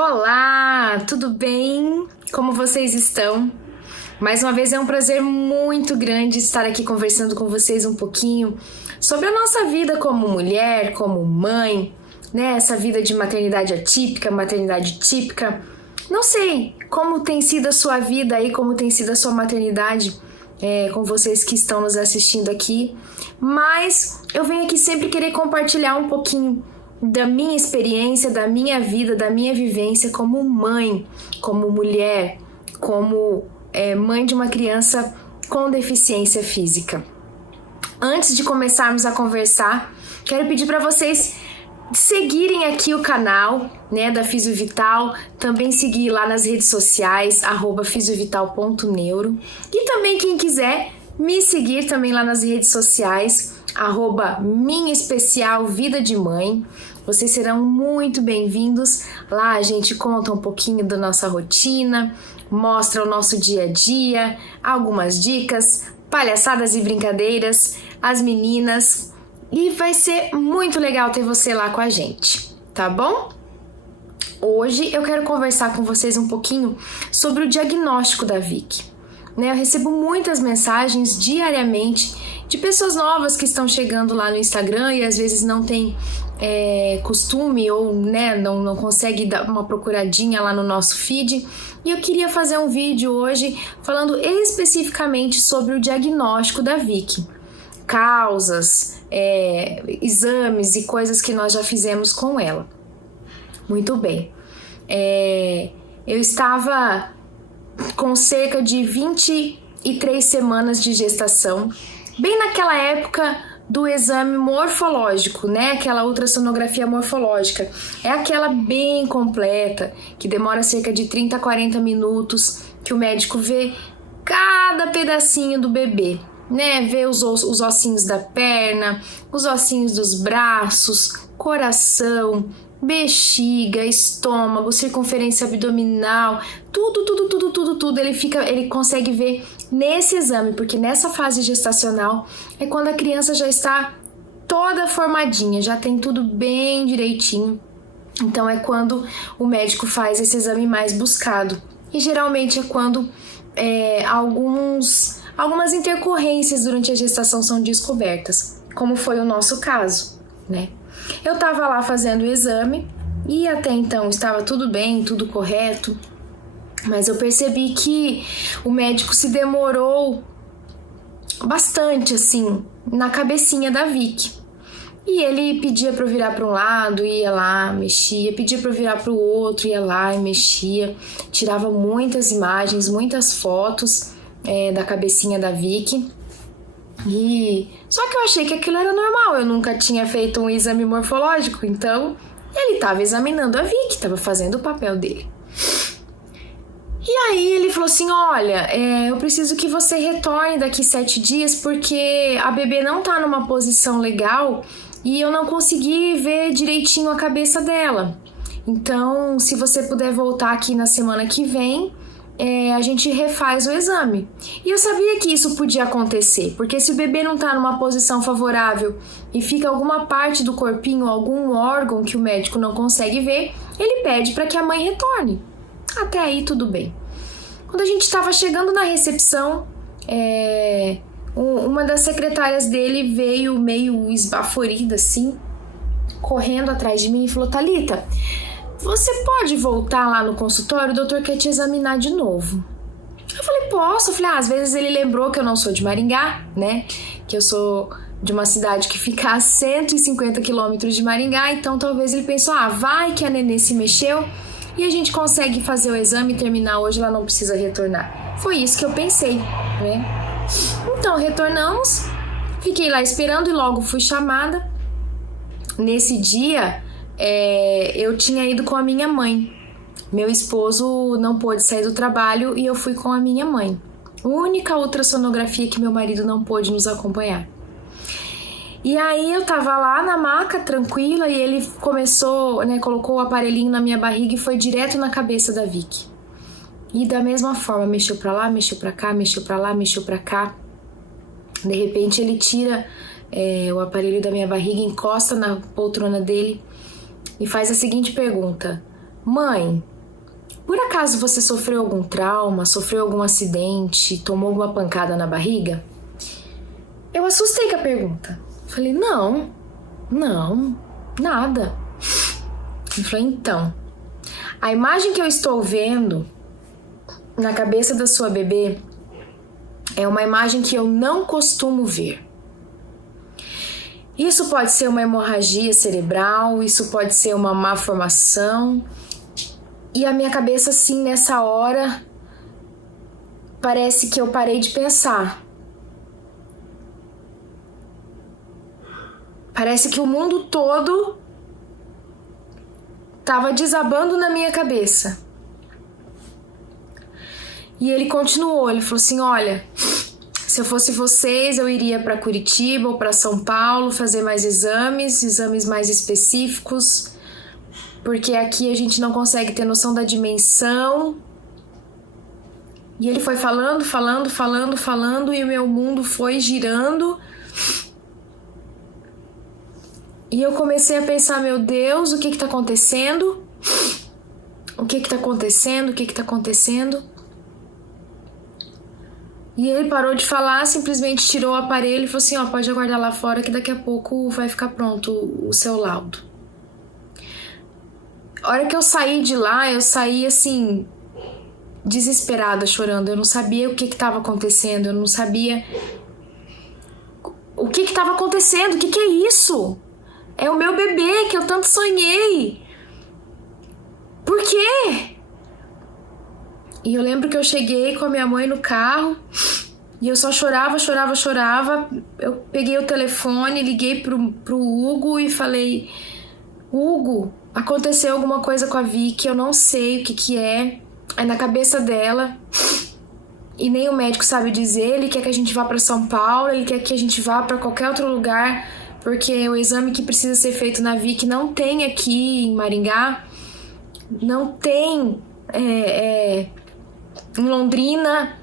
Olá, tudo bem? Como vocês estão? Mais uma vez é um prazer muito grande estar aqui conversando com vocês um pouquinho sobre a nossa vida como mulher, como mãe, né? Essa vida de maternidade atípica, maternidade típica. Não sei como tem sido a sua vida aí, como tem sido a sua maternidade com vocês que estão nos assistindo aqui, mas eu venho aqui sempre querer compartilhar um pouquinho da minha experiência, da minha vida, da minha vivência como mãe, como mulher, como mãe de uma criança com deficiência física. Antes de começarmos a conversar, quero pedir para vocês seguirem aqui o canal, né, da Fisiovital, também seguir lá nas redes sociais, @fisiovital.neuro, e também quem quiser me seguir também lá nas redes sociais, @minha especial vida de mãe. Vocês serão muito bem-vindos. Lá a gente conta um pouquinho da nossa rotina, mostra o nosso dia a dia, algumas dicas, palhaçadas e brincadeiras, as meninas, e vai ser muito legal ter você lá com a gente, tá bom? Hoje eu quero conversar com vocês um pouquinho sobre o diagnóstico da Vicky. Eu recebo muitas mensagens diariamente de pessoas novas que estão chegando lá no Instagram e às vezes não tem costume ou não consegue dar uma procuradinha lá no nosso feed. E eu queria fazer um vídeo hoje falando especificamente sobre o diagnóstico da Vicky. Causas, exames e coisas que nós já fizemos com ela. Muito bem. Eu estava com cerca de 23 semanas de gestação, bem naquela época do exame morfológico, né? Aquela ultrassonografia morfológica. É aquela bem completa, que demora cerca de 30 a 40 minutos, que o médico vê cada pedacinho do bebê, né? Vê os ossinhos da perna, os ossinhos dos braços, coração, bexiga, estômago, circunferência abdominal, tudo. Ele consegue ver nesse exame, porque nessa fase gestacional é quando a criança já está toda formadinha, já tem tudo bem direitinho. Então é quando o médico faz esse exame mais buscado. E geralmente é quando algumas intercorrências durante a gestação são descobertas, como foi o nosso caso, né? Eu estava lá fazendo o exame e até então estava tudo bem, tudo correto, mas eu percebi que o médico se demorou bastante, assim, na cabecinha da Vicky. E ele pedia para eu virar para um lado, ia lá, mexia, pedia para eu virar para o outro, ia lá e mexia, tirava muitas imagens, muitas fotos da cabecinha da Vicky. Só que eu achei que aquilo era normal, eu nunca tinha feito um exame morfológico, então ele estava examinando a Vicky, estava fazendo o papel dele. E aí ele falou assim, olha, eu preciso que você retorne daqui 7 dias porque a bebê não tá numa posição legal e eu não consegui ver direitinho a cabeça dela. Então, se você puder voltar aqui na semana que vem, a gente refaz o exame. E eu sabia que isso podia acontecer, porque se o bebê não tá numa posição favorável e fica alguma parte do corpinho, algum órgão que o médico não consegue ver, ele pede para que a mãe retorne. Até aí tudo bem. Quando a gente estava chegando na recepção, uma das secretárias dele veio meio esbaforida assim, correndo atrás de mim e falou, Thalita, você pode voltar lá no consultório? O doutor quer te examinar de novo. Eu falei, posso? Eu falei, às vezes ele lembrou que eu não sou de Maringá, né? Que eu sou de uma cidade que fica a 150 quilômetros de Maringá, então talvez ele pensou, vai que a nenê se mexeu e a gente consegue fazer o exame e terminar hoje, ela não precisa retornar. Foi isso que eu pensei, né? Então, retornamos, fiquei lá esperando e logo fui chamada. Nesse dia, eu tinha ido com a minha mãe. Meu esposo não pôde sair do trabalho e eu fui com a minha mãe. Única ultrassonografia que meu marido não pôde nos acompanhar. E aí eu tava lá na maca, tranquila, e ele começou, colocou o aparelhinho na minha barriga e foi direto na cabeça da Vicky. E da mesma forma, mexeu pra lá, mexeu pra cá, mexeu pra lá, mexeu pra cá. De repente ele tira o aparelho da minha barriga, encosta na poltrona dele e faz a seguinte pergunta: Mãe, por acaso você sofreu algum trauma, sofreu algum acidente, tomou alguma pancada na barriga? Eu assustei com a pergunta. Falei, não, nada. Ele falou, então, a imagem que eu estou vendo na cabeça da sua bebê é uma imagem que eu não costumo ver. Isso pode ser uma hemorragia cerebral, isso pode ser uma má formação. E a minha cabeça, assim, nessa hora, parece que eu parei de pensar. Parece que o mundo todo estava desabando na minha cabeça. E ele continuou, ele falou assim, olha, se eu fosse vocês, eu iria para Curitiba ou para São Paulo fazer mais exames mais específicos, porque aqui a gente não consegue ter noção da dimensão. E ele foi falando, e o meu mundo foi girando. E eu comecei a pensar, meu Deus, o que tá acontecendo? O que tá acontecendo? E ele parou de falar, simplesmente tirou o aparelho e falou assim, ó, pode aguardar lá fora que daqui a pouco vai ficar pronto o seu laudo. A hora que eu saí de lá, eu saí assim, desesperada, chorando. Eu não sabia o que estava acontecendo, eu não sabia o que estava acontecendo, o que é isso? É o meu bebê que eu tanto sonhei. Por quê? E eu lembro que eu cheguei com a minha mãe no carro e eu só chorava. Eu peguei o telefone, liguei pro Hugo e falei, Hugo, aconteceu alguma coisa com a Vicky, eu não sei o que é. É na cabeça dela e nem o médico sabe dizer. Ele quer que a gente vá para São Paulo, ele quer que a gente vá para qualquer outro lugar, porque o exame que precisa ser feito na Vicky não tem aqui em Maringá, não tem em Londrina,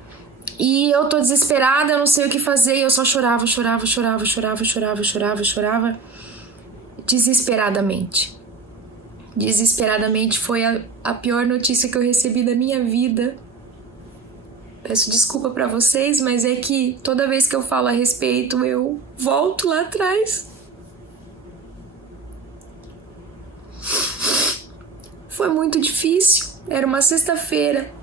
e eu tô desesperada, eu não sei o que fazer. E eu só chorava desesperadamente. Foi a pior notícia que eu recebi da minha vida. Peço desculpa pra vocês, mas é que toda vez que eu falo a respeito, eu volto lá atrás. Foi muito difícil. Era uma sexta-feira.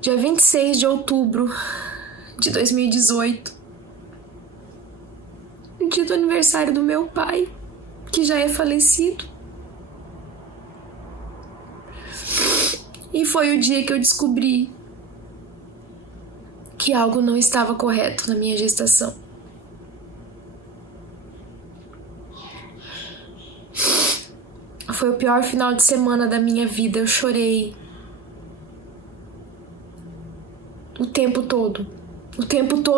Dia 26 de outubro de 2018. No dia do aniversário do meu pai, que já é falecido. E foi o dia que eu descobri que algo não estava correto na minha gestação. Foi o pior final de semana da minha vida. Eu chorei o tempo todo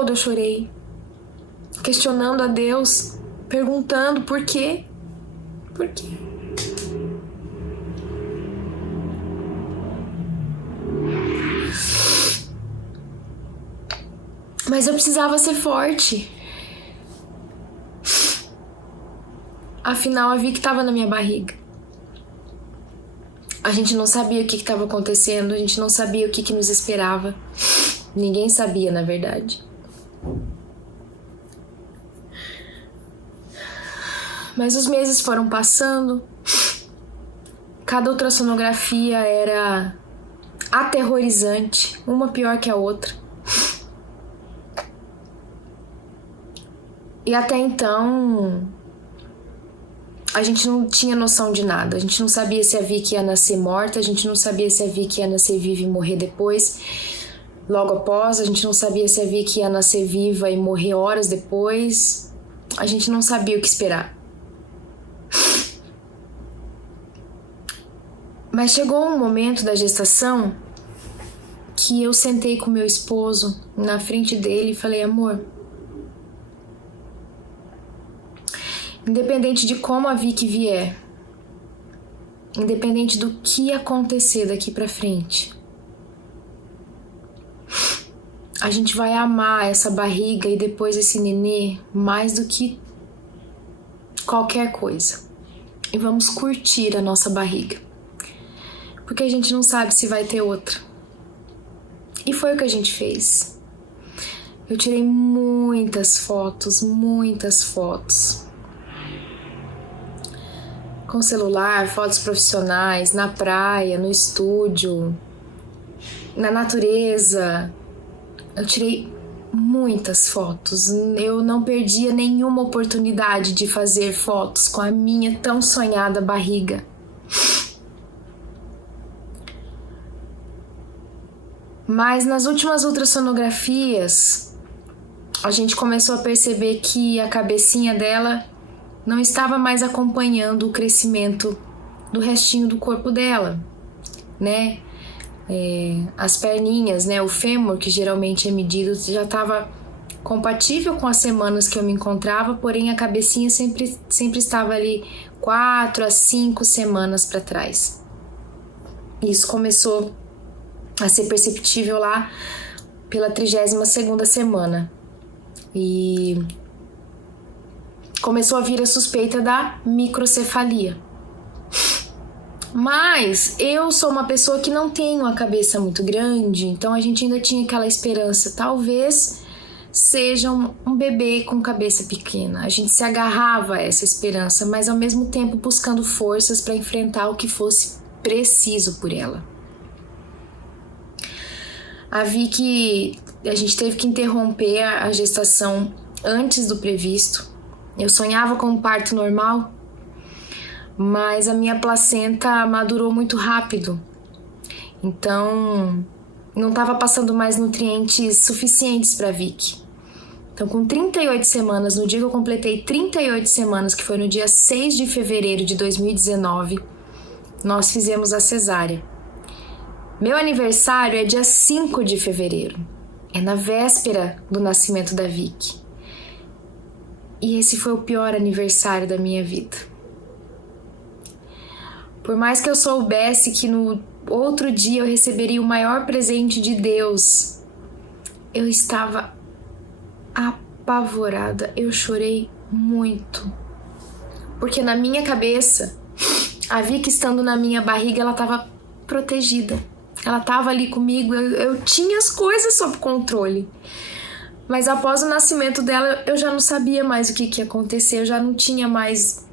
eu chorei, questionando a Deus, perguntando por quê. Mas eu precisava ser forte. Afinal, a Vicky estava na minha barriga. A gente não sabia o que estava acontecendo, a gente não sabia o que nos esperava. Ninguém sabia, na verdade. Mas os meses foram passando. Cada ultrassonografia era aterrorizante, uma pior que a outra. E até então, a gente não tinha noção de nada. A gente não sabia se a Vicky ia nascer morta, a gente não sabia se a Vicky ia nascer viva e morrer depois. Logo após, a gente não sabia se a Vicky ia nascer viva e morrer horas depois. A gente não sabia o que esperar. Mas chegou um momento da gestação que eu sentei com meu esposo na frente dele e falei, amor, independente de como a Vicky vier, independente do que acontecer daqui pra frente, a gente vai amar essa barriga e depois esse nenê mais do que qualquer coisa e vamos curtir a nossa barriga, porque a gente não sabe se vai ter outra. E foi o que a gente fez. Eu tirei muitas fotos, com celular, fotos profissionais, na praia, no estúdio, na natureza. Eu tirei muitas fotos. Eu não perdia nenhuma oportunidade de fazer fotos com a minha tão sonhada barriga. Mas nas últimas ultrassonografias, a gente começou a perceber que a cabecinha dela não estava mais acompanhando o crescimento do restinho do corpo dela, né? As perninhas, né? O fêmur, que geralmente é medido, já estava compatível com as semanas que eu me encontrava, porém a cabecinha sempre estava ali 4 a 5 semanas para trás. Isso começou a ser perceptível lá pela 32ª semana. E começou a vir a suspeita da microcefalia. Mas eu sou uma pessoa que não tem uma cabeça muito grande, então a gente ainda tinha aquela esperança, talvez seja um bebê com cabeça pequena. A gente se agarrava a essa esperança, mas ao mesmo tempo buscando forças para enfrentar o que fosse preciso por ela. A gente teve que interromper a gestação antes do previsto. Eu sonhava com um parto normal, mas a minha placenta madurou muito rápido. Então, não estava passando mais nutrientes suficientes para a Vicky. Então, com 38 semanas, no dia que eu completei 38 semanas, que foi no dia 6 de fevereiro de 2019, nós fizemos a cesárea. Meu aniversário é dia 5 de fevereiro. É na véspera do nascimento da Vicky. E esse foi o pior aniversário da minha vida. Por mais que eu soubesse que no outro dia eu receberia o maior presente de Deus, eu estava apavorada. Eu chorei muito. Porque na minha cabeça, a Vicky estando na minha barriga, ela estava protegida. Ela estava ali comigo, eu tinha as coisas sob controle. Mas após o nascimento dela, eu já não sabia mais o que ia acontecer, eu já não tinha mais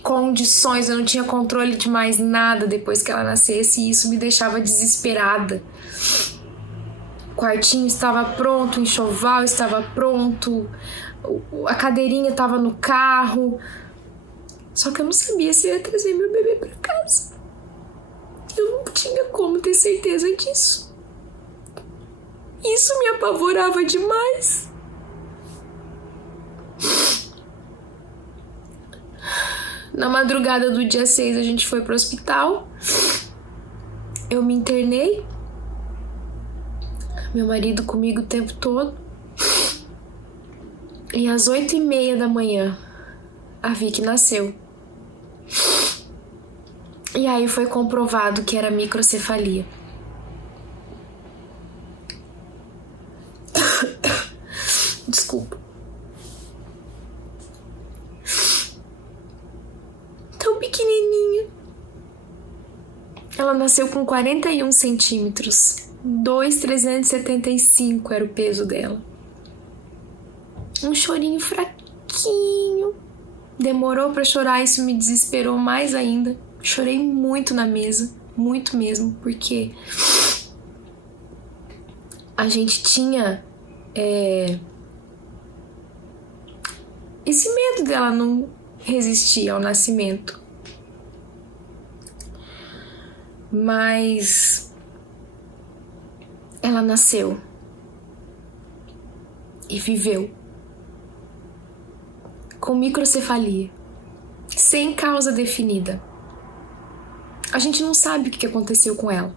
condições, eu não tinha controle de mais nada depois que ela nascesse, e isso me deixava desesperada. O quartinho estava pronto, o enxoval estava pronto, a cadeirinha estava no carro, só que eu não sabia se eu ia trazer meu bebê para casa. Eu não tinha como ter certeza disso. Isso me apavorava demais. Na madrugada do dia 6, a gente foi pro hospital. Eu me internei. Meu marido comigo o tempo todo. E às 8h30 da manhã, a Vicky nasceu. E aí foi comprovado que era microcefalia. Desculpa. Tão pequenininha. Ela nasceu com 41 centímetros. 2,375 era o peso dela. Um chorinho fraquinho. Demorou pra chorar, isso me desesperou mais ainda. Chorei muito na mesa, muito mesmo, porque a gente tinha esse medo dela não resistir ao nascimento. Mas ela nasceu e viveu com microcefalia, sem causa definida. A gente não sabe o que aconteceu com ela.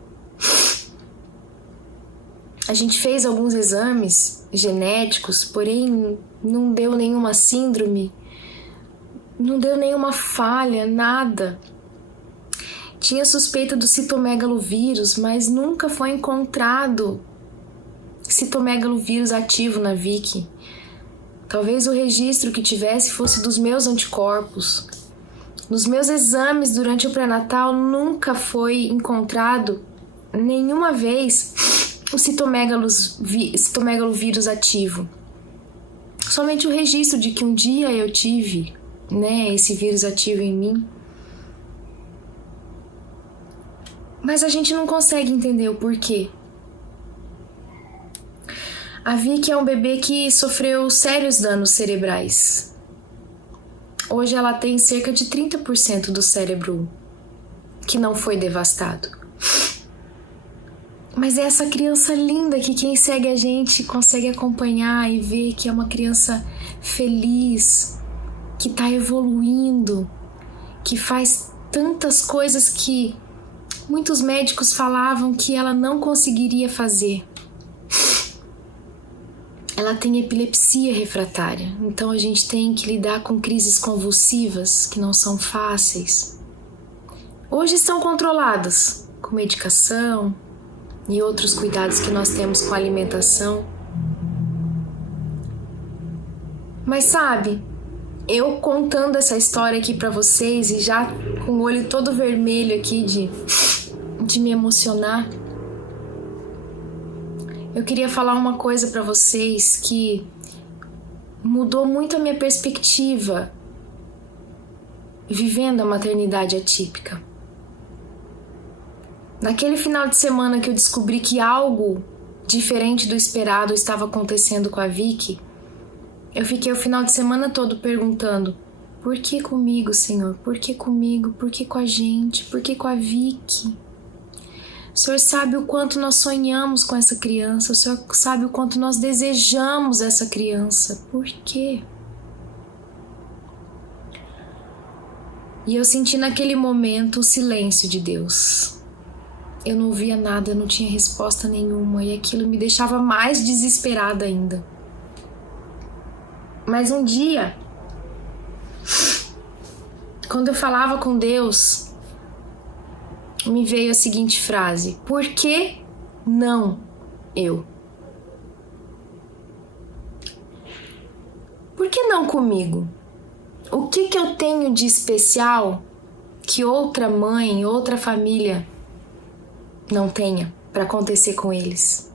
A gente fez alguns exames genéticos, porém não deu nenhuma síndrome, não deu nenhuma falha, nada. Tinha suspeita do citomegalovírus, mas nunca foi encontrado citomegalovírus ativo na Vicky. Talvez o registro que tivesse fosse dos meus anticorpos. Nos meus exames durante o pré-natal nunca foi encontrado nenhuma vez o citomegalovírus ativo. Somente o registro de que um dia eu tive, esse vírus ativo em mim. Mas a gente não consegue entender o porquê. A Vicky é um bebê que sofreu sérios danos cerebrais. Hoje ela tem cerca de 30% do cérebro que não foi devastado. Mas é essa criança linda que quem segue a gente consegue acompanhar e ver que é uma criança feliz, que está evoluindo, que faz tantas coisas que muitos médicos falavam que ela não conseguiria fazer. Ela tem epilepsia refratária, então a gente tem que lidar com crises convulsivas que não são fáceis. Hoje estão controladas com medicação e outros cuidados que nós temos com a alimentação. Mas sabe, eu contando essa história aqui pra vocês e já com o olho todo vermelho aqui de me emocionar, eu queria falar uma coisa pra vocês que mudou muito a minha perspectiva vivendo a maternidade atípica. Naquele final de semana que eu descobri que algo diferente do esperado estava acontecendo com a Vicky, eu fiquei o final de semana todo perguntando: por que comigo, Senhor? Por que comigo? Por que com a gente? Por que com a Vicky? O Senhor sabe o quanto nós sonhamos com essa criança, o Senhor sabe o quanto nós desejamos essa criança. Por quê? E eu senti naquele momento o silêncio de Deus. Eu não ouvia nada, eu não tinha resposta nenhuma e aquilo me deixava mais desesperada ainda. Mas um dia, quando eu falava com Deus, me veio a seguinte frase: por que não eu? Por que não comigo? O que eu tenho de especial que outra mãe, outra família não tenha para acontecer com eles?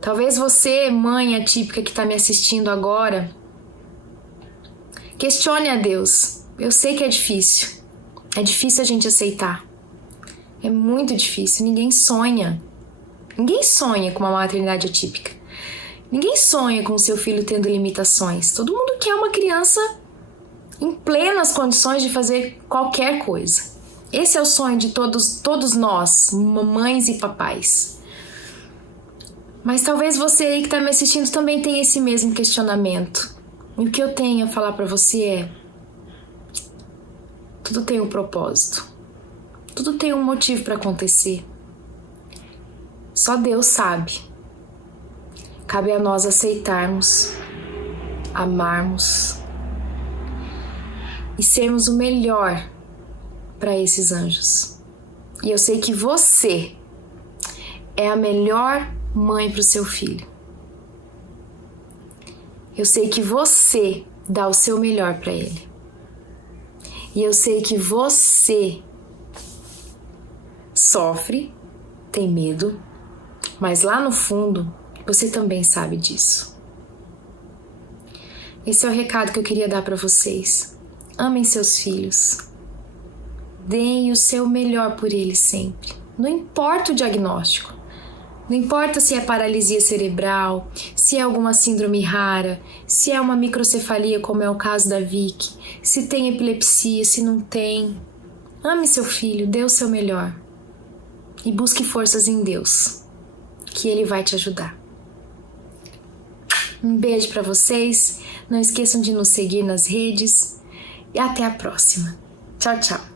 Talvez você, mãe atípica que está me assistindo agora, questione a Deus. Eu sei que é difícil. É difícil a gente aceitar. É muito difícil. Ninguém sonha. Ninguém sonha com uma maternidade atípica. Ninguém sonha com o seu filho tendo limitações. Todo mundo quer uma criança em plenas condições de fazer qualquer coisa. Esse é o sonho de todos nós, mamães e papais. Mas talvez você aí que está me assistindo também tenha esse mesmo questionamento. E o que eu tenho a falar para você é: tudo tem um propósito. Tudo tem um motivo para acontecer. Só Deus sabe. Cabe a nós aceitarmos, amarmos e sermos o melhor para esses anjos. E eu sei que você é a melhor mãe para o seu filho. Eu sei que você dá o seu melhor para ele. E eu sei que você sofre, tem medo, mas lá no fundo você também sabe disso. Esse é o recado que eu queria dar para vocês. Amem seus filhos. Deem o seu melhor por eles sempre. Não importa o diagnóstico. Não importa se é paralisia cerebral, se é alguma síndrome rara, se é uma microcefalia, como é o caso da Vicky, se tem epilepsia, se não tem. Ame seu filho, dê o seu melhor. E busque forças em Deus, que Ele vai te ajudar. Um beijo para vocês. Não esqueçam de nos seguir nas redes. E até a próxima. Tchau, tchau.